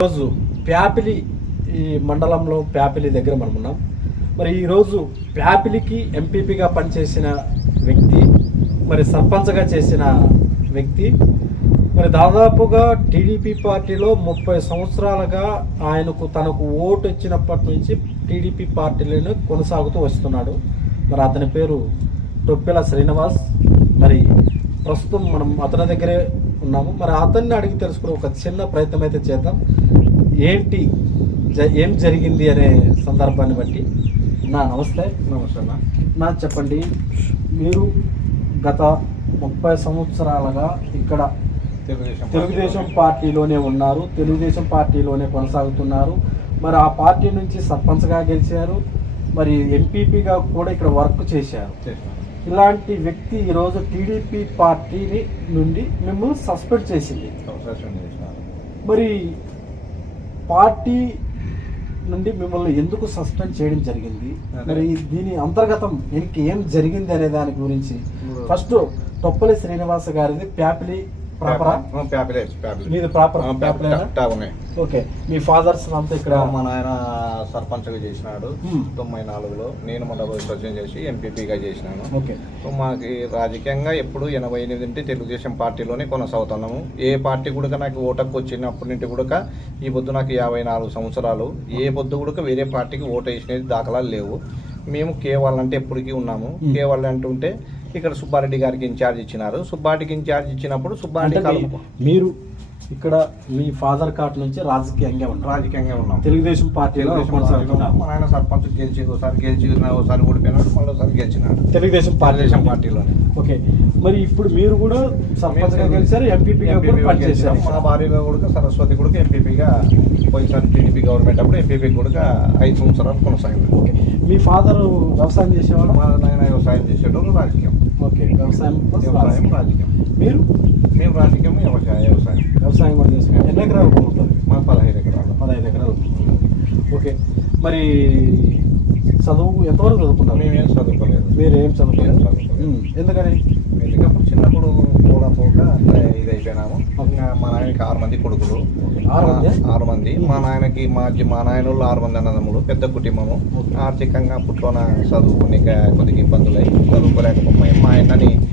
ఈరోజు ప్యాపిలి ఈ మండలంలో ప్యాపిలి దగ్గర మనం ఉన్నాం. మరి ఈరోజు ప్యాపిలికి ఎంపీపీగా పనిచేసిన వ్యక్తి మరి సర్పంచ్గా చేసిన వ్యక్తి మరి దాదాపుగా టీడీపీ పార్టీలో ముప్పై సంవత్సరాలుగా ఆయనకు తనకు ఓటు వచ్చినప్పటి నుంచి టీడీపీ పార్టీలోనే కొనసాగుతూ వస్తున్నాడు. మరి అతని పేరు టొప్పెల శ్రీనివాస్. మరి ప్రస్తుతం మనం అతని దగ్గరే ఉన్నాము మరి అతన్ని అడిగి తెలుసుకునే ఒక చిన్న ప్రయత్నం అయితే చేద్దాం. ఏంటి ఏం జరిగింది అనే సందర్భాన్ని బట్టి. నా నమస్తే. నమస్తే అన్న. నా చెప్పండి. మీరు గత ముప్పై సంవత్సరాలుగా ఇక్కడ తెలుగుదేశం తెలుగుదేశం పార్టీలోనే ఉన్నారు. తెలుగుదేశం పార్టీలోనే కొనసాగుతున్నారు. మరి ఆ పార్టీ నుంచి సర్పంచ్గా గెలిచారు. మరి ఎంపీపీగా కూడా ఇక్కడ వర్క్ చేశారు. ఇలాంటి వ్యక్తి ఈరోజు టీడీపీ పార్టీని నుండి మిమ్మల్ని సస్పెండ్ చేసింది. మరి పార్టీ నుండి మిమ్మల్ని ఎందుకు సస్పెండ్ చేయడం జరిగింది. మరి దీని అంతర్గతం దీనికి ఏం జరిగింది అనే దాని గురించి ఫస్ట్ టొప్పలి శ్రీనివాస గారిది ప్యాపిలి ప్రాపరా ఆ, ప్యాపిలే, ప్యాపిలే. మీది ప్రాపర్ ఆ, ప్యాపిలే. ప్యాపిలేనా టా ఉన్నాయి. ఓకే మీ ఫాదర్స్ అంతా ఇక్కడ మా నాయన సర్పంచ్గా చేసినాడు. Hmm. తొంభై నాలుగులో. నేను మొన్న విసర్జన చేసి ఎంపీపీగా చేసినాను. ఓకే సో మాకు రాజకీయంగా ఎప్పుడు ఎనభై ఎనిమిది నుండి తెలుగుదేశం పార్టీలోనే కొనసాగుతున్నాము. ఏ పార్టీ కూడా నాకు ఓటకు వచ్చినప్పటి నుండి కూడా ఈ పొద్దు నాకు యాభై నాలుగు సంవత్సరాలు. ఏ పొద్దు కూడా వేరే పార్టీకి ఓటు వేసినది దాఖలాలు లేవు. మేము కేవలం అంటే ఎప్పటికీ ఉన్నాము. Hmm. ఇక్కడ సుబ్బారెడ్డి గారికి ఇన్ఛార్జ్ ఇచ్చినారు. సుబ్బారెడ్డికి ఇన్ఛార్జ్ ఇచ్చినప్పుడు సుబ్బారెడ్డి కలుపు మీరు ఇక్కడ మీ ఫాదర్ కార్డ్ నుంచి రాజకీయంగా ఉన్నారు రాజకీయంగా ఉన్నాం. తెలుగుదేశం పార్టీలో పార్టీలో మా నాయన సర్పంచ్ గెలిచి ఒకసారి గెలిచి ఒకసారి ఓడిపోయినాడు మళ్ళీ ఒకసారి గెలిచినాడు. తెలుగుదేశం తెలుగుదేశం పార్టీలోనే. ఓకే. మరి ఇప్పుడు మీరు కూడా సర్పంచ్గా గెలిచారు ఎంపీపీగా పనిచేశారు. మా భార్యగా కూడా సరస్వతి కూడా ఎంపీపీగా పోయినసారి టీడీపీ గవర్నమెంట్ అప్పుడు ఎంపీపీ కూడా ఐదు సంవత్సరాలు కొనసాగింది. ఓకే. మీ ఫాదర్ వ్యవసాయం చేసేవాళ్ళ మా నాయన వ్యవసాయం చేసేటోళ్ళు రాజకీయం. ఓకే. వ్యవసాయం వ్యవసాయం రాజకీయం. మీరు? మేము రాజకీయం వ్యవసాయం వ్యవసాయం. వ్యవసాయం కూడా చేసుకుంటారు ఎన్ని ఎకరాలు ఉంటుంది మా పదహైదు ఎకరాలు. పదహైదు ఎకరాలు ఓకే. మరి చదువు ఎంతవరకు చదువుకున్నారు? మేమేం చదువుకోలేదు. మీరు ఏం చదువుకోలేదు. ఏం ఎందుకని? ఎందుకప్పుడు పోగా పోగా అట్లా ఇది అయిపోయినాము మా నాయనకి ఆరు మంది కొడుకులు. ఆరు మంది? మా- ఆరు మంది. మా నాయనకి మా మా నాయనోళ్ళు ఆరు మంది అన్నదమ్ములు పెద్ద కుటుంబము. ఆర్థికంగా పుట్లోన చదువుకునే కొద్దిగా ఇబ్బందులు అయ్యి చదువుకోలేకపోయి మా ఆయనని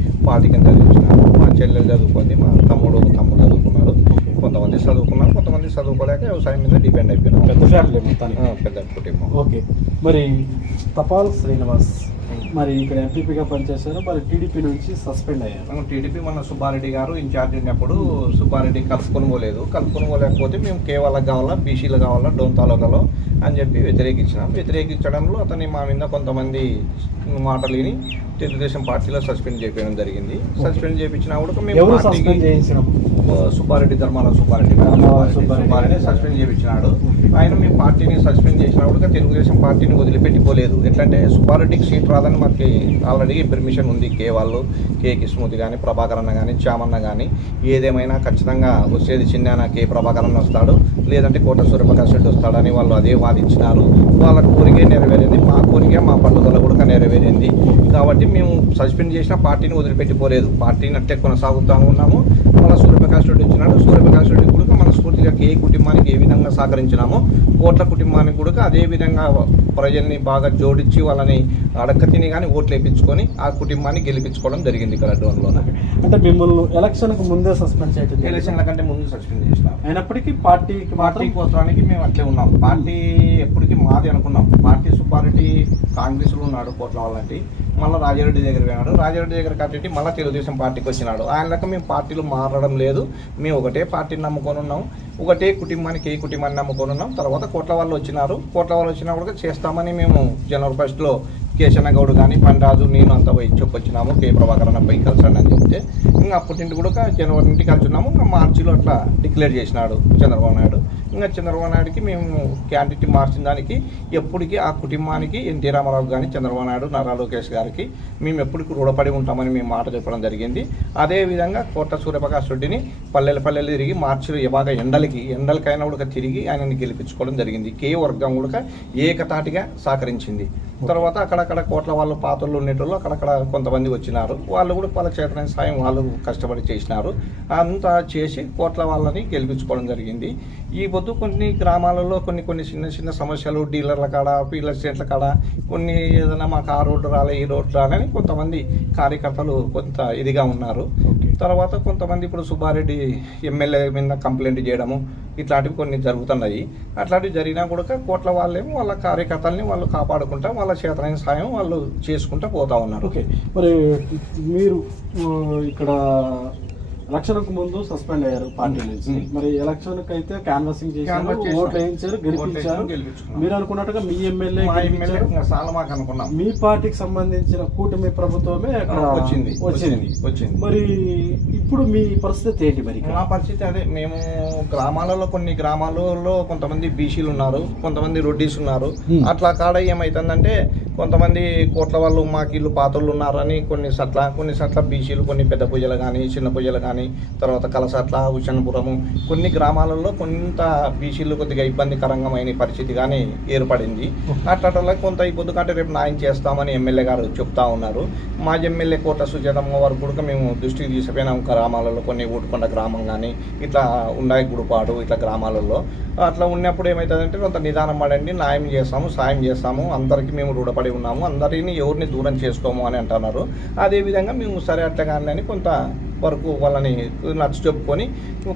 కింద చదివించినారు. మా చెల్లెలు చదువుకుంది మా తమ్ముడు తమ్ముడు చదువుకున్నాడు. కొంతమంది చదువుకున్నారు కొంతమంది చదువుకోలేక వ్యవసాయం మీద డిపెండ్ అయిపోయినాం పెద్ద ఫ్యామిలీ మొత్తానికి? పెద్ద కుటుంబం. ఓకే. మరి తపాల్ శ్రీనివాస్ మరి ఇక్కడ ఎంపీపీగా పనిచేశారు. మరి టీడీపీ నుంచి సస్పెండ్ అయ్యారు. టీడీపీ మన సుబ్బారెడ్డి గారు ఇన్ఛార్జ్ ఉన్నప్పుడు సుబ్బారెడ్డి కలుపుకొని పోలేదు కలుపుకొని పోలేకపోతే మేము కేవలం కావాలా బీసీలు కావాలా డోన్ తాలూకాలో అని చెప్పి వ్యతిరేకించినాం. వ్యతిరేకించడంలో అతని మా మీద కొంతమంది మాటలు విని తెలుగుదేశం పార్టీలో సస్పెండ్ చేయడం జరిగింది. సస్పెండ్ చేయించినా కూడా మేము సుబ్బారెడ్డి ధర్మాల సుబ్బారెడ్డి సుబ్బారెడ్డి. సస్పెండ్ చేయించినాడు ఆయన మీ పార్టీని సస్పెండ్ చేసినప్పుడు తెలుగుదేశం పార్టీని వదిలిపెట్టిపోలేదు. ఎట్లంటే సుబ్బారెడ్డికి సీట్ రాదని మాకు ఆల్రెడీ పర్మిషన్ ఉంది. కే వాళ్ళు కే కిస్మూతి కానీ ప్రభాకర్ అన్న కానీ చామన్న కానీ ఏదేమైనా ఖచ్చితంగా వచ్చేది చిన్న కే ప్రభాకర్ అన్న వస్తాడు. లేదంటే కోట సూర్యప్రకాష్ రెడ్డి వస్తాడని వాళ్ళు అదే వాదించినారు. వాళ్ళ కోరికే నెరవేరింది. మా కోరిక మా పట్టుదల కూడా నెరవేరింది. కాబట్టి మేము సస్పెండ్ చేసిన పార్టీని వదిలిపెట్టిపోలేదు. పార్టీని అట్టే కొనసాగుతూ ఉన్నాము మళ్ళీ సూర్యప్రకాష్ రెడ్డి వచ్చినాడు. సూర్యప్రకాష్ రెడ్డి కూడా మనస్ఫూర్తిగా ఏ కుటుంబానికి ఏ విధంగా సహకరించినామో కోట్ల కుటుంబానికి కూడా అదే విధంగా ప్రజల్ని బాగా జోడించి వాళ్ళని అడక్క తిని కానీ ఓట్లు వేయించుకొని ఆ కుటుంబాన్ని గెలిపించుకోవడం జరిగింది ఇక్కడ డోన్లోనే అంటే మిమ్మల్ని ఎలక్షన్కు ముందే సస్పెండ్ చేయడం. ఎలక్షన్ల కంటే ముందు సస్పెండ్ చేసినాం. అయినప్పటికీ పార్టీకి పార్టీ కోసానికి మేము అట్లే ఉన్నాం. పార్టీ ఎప్పటికీ మాది అనుకున్నాం. పార్టీ సుబ్బారెడ్డి కాంగ్రెస్లో ఉన్నాడు కోట్ల వాళ్ళంటి. మళ్ళీ రాజారెడ్డి దగ్గర పోయినాడు. రాజారెడ్డి దగ్గర కట్టి మళ్ళీ తెలుగుదేశం పార్టీకి వచ్చినాడు. ఆయన లెక్క మేము పార్టీలు మారడం లేదు. మేము ఒకటే పార్టీని నమ్ముకొని ఉన్నాం. ఒకటే కుటుంబానికి ఏ కుటుంబాన్ని నమ్ముకొని ఉన్నాం. తర్వాత కోట్ల వాళ్ళు వచ్చినారు. కోట్ల వాళ్ళు వచ్చినప్పుడు కూడా చేస్తామని మేము జనవరి ఫస్ట్లో కేశన్న గౌడ్ కానీ పండరాజు నేను అంతా పోయి చెప్పొచ్చినాము కే ప్రభాకర్ అన్న పోయి కలిసాడు అని చెప్తే. ఇంకా అప్పటి నుండి కూడా జనవరి నుండి ఉన్నాము. ఇంకా మార్చిలో అట్లా డిక్లేర్ చేసినాడు చంద్రబాబు నాయుడు. ఇంకా చంద్రబాబు నాయుడుకి మేము క్యాండిడేట్ మార్చిన దానికి ఎప్పటికీ ఆ కుటుంబానికి ఎన్టీ రామారావు కానీ చంద్రబాబు నాయుడు నారా లోకేష్ గారికి మేము ఎప్పటికీ రుణపడి ఉంటామని మేము మాట చెప్పడం జరిగింది. అదేవిధంగా కోట సూర్యప్రకాష్ రెడ్డిని పల్లెలు పల్లెలు తిరిగి మార్చిలో బాగా ఎండలకి ఎండలకైనా కూడా తిరిగి ఆయనని గెలిపించుకోవడం జరిగింది. కే వర్గం కూడా ఏకతాటిగా సహకరించింది. తర్వాత అక్కడక్కడ కోట్ల వాళ్ళు పాత్రలు ఉండేటోళ్ళు అక్కడక్కడ కొంతమంది వచ్చినారు. వాళ్ళు కూడా వాళ్ళ చేతనైన సాయం వాళ్ళు కష్టపడి చేసినారు. అంతా చేసి కోట్ల వాళ్ళని గెలిపించుకోవడం జరిగింది. ఈ పొద్దు కొన్ని గ్రామాలలో కొన్ని కొన్ని చిన్న చిన్న సమస్యలు డీలర్ల కాడ పీలర్ స్టేట్ల కాడ కొన్ని ఏదైనా మాకు ఆ రోడ్డు రాలే ఈ రోడ్డు రాలే అని కొంతమంది కార్యకర్తలు కొంత ఇదిగా ఉన్నారు. తర్వాత కొంతమంది ఇప్పుడు సుబ్బారెడ్డి ఎమ్మెల్యే మీద కంప్లైంట్ చేయడము ఇట్లాంటివి కొన్ని జరుగుతున్నాయి. అట్లాంటివి జరిగినా కూడా కోట్ల వాళ్ళేమో వాళ్ళ కార్యకర్తల్ని వాళ్ళు కాపాడుకుంటా వాళ్ళ చేతనైన సాయం వాళ్ళు చేసుకుంటూ పోతా ఉన్నారు. ఓకే. మరి మీరు ఇక్కడ ఇక్కడ ఎలక్షన్కు ముందు సస్పెండ్ అయ్యారు పార్టీ నుంచి. మరి ఎలక్షన్కి అయితే క్యాన్వాసింగ్ చేశారు. ఓట్లు వేయించారు గెలిపించారు. మీరు అనుకున్నట్టుగా మీ ఎమ్మెల్యే అనుకున్నాం మీ పార్టీకి సంబంధించిన కూటమి ప్రభుత్వమే అక్కడ వచ్చింది వచ్చింది వచ్చింది మరి ఇప్పుడు మీ పరిస్థితి ఏంటి మరి? మా పరిస్థితి అదే మేము గ్రామాలలో కొన్ని గ్రామాలలో కొంతమంది బీసీలు ఉన్నారు కొంతమంది రొడ్డీస్ ఉన్నారు. అట్లా కాడ ఏమైతుందంటే కొంతమంది కోట్ల వాళ్ళు మాకు ఇల్లు పాతలు ఉన్నారని కొన్ని సట్ల కొన్ని సట్ల బీసీలు కొన్ని పెద్ద పూజలు కానీ చిన్న పూజలు కానీ తర్వాత కలసట్ల ఉషన్పురము కొన్ని గ్రామాలలో కొంత బీసీలు కొద్దిగా ఇబ్బందికరంగమైన పరిస్థితి కానీ ఏర్పడింది. అట్లా కొంత ఇబ్బంది కంటే రేపు న్యాయం చేస్తామని ఎమ్మెల్యే గారు చెప్తా ఉన్నారు. మా ఎమ్మెల్యే కోట సుజాతమ్మ వారు కూడా మేము దృష్టికి తీసుకుపోయినాం. గ్రామాలలో కొన్ని ఊటుకొండ గ్రామం కానీ ఇట్లా ఉండాయి గుడిపాడు ఇట్లా గ్రామాలలో. అట్లా ఉన్నప్పుడు ఏమవుతుందంటే కొంత నిదానం పడండి న్యాయం చేస్తాము సాయం చేస్తాము అందరికీ మేము రుణపడి ఉన్నాము అందరినీ ఎవరిని దూరం చేసుకోము అని అంటున్నారు. అదేవిధంగా మేము సరే అట్లా కానీ అని కొంత వరకు వాళ్ళని నచ్చ చెప్పుకొని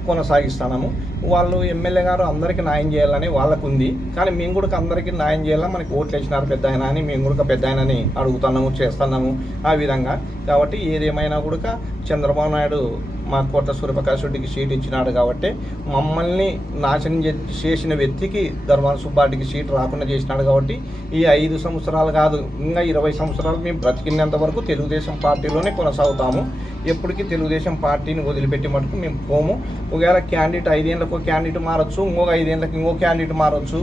కొనసాగిస్తున్నాము వాళ్ళు ఎమ్మెల్యే గారు అందరికీ న్యాయం చేయాలని వాళ్ళకు ఉంది కానీ మేము కూడా అందరికీ న్యాయం చేయాలని మనకి ఓట్లు వేసినారు పెద్ద ఆయన అని మేము కూడా పెద్ద ఆయనని అడుగుతున్నాము చేస్తున్నాము ఆ విధంగా. కాబట్టి ఏదేమైనా కూడా చంద్రబాబు నాయుడు మా కోట సూర్యప్రకాష్ రెడ్డికి సీట్ ఇచ్చినాడు కాబట్టి మమ్మల్ని నాశనం చే- చేసిన వ్యక్తికి ధర్మాన సుబ్బారెడ్డికి సీట్ రాకుండా చేసినాడు కాబట్టి ఈ ఐదు సంవత్సరాలు కాదు ఇంకా ఇరవై సంవత్సరాలు మేము బ్రతికినంత వరకు తెలుగుదేశం పార్టీలోనే కొనసాగుతాము. ఎప్పటికీ తెలుగుదేశం పార్టీని వదిలిపెట్టి మటుకు మేము పోము. ఒకవేళ క్యాండిడేట్ ఐదేళ్ళకు క్యాండిడేట్ మారచ్చు ఇంకొక ఐదేళ్ళకి ఇంకో క్యాండిడేట్ మారచ్చు.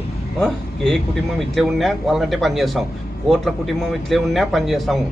ఏ కుటుంబం ఇట్లే ఉన్నా వాళ్ళంటే పనిచేస్తాం కోట్ల కుటుంబం ఇట్లే ఉన్నా పనిచేస్తాము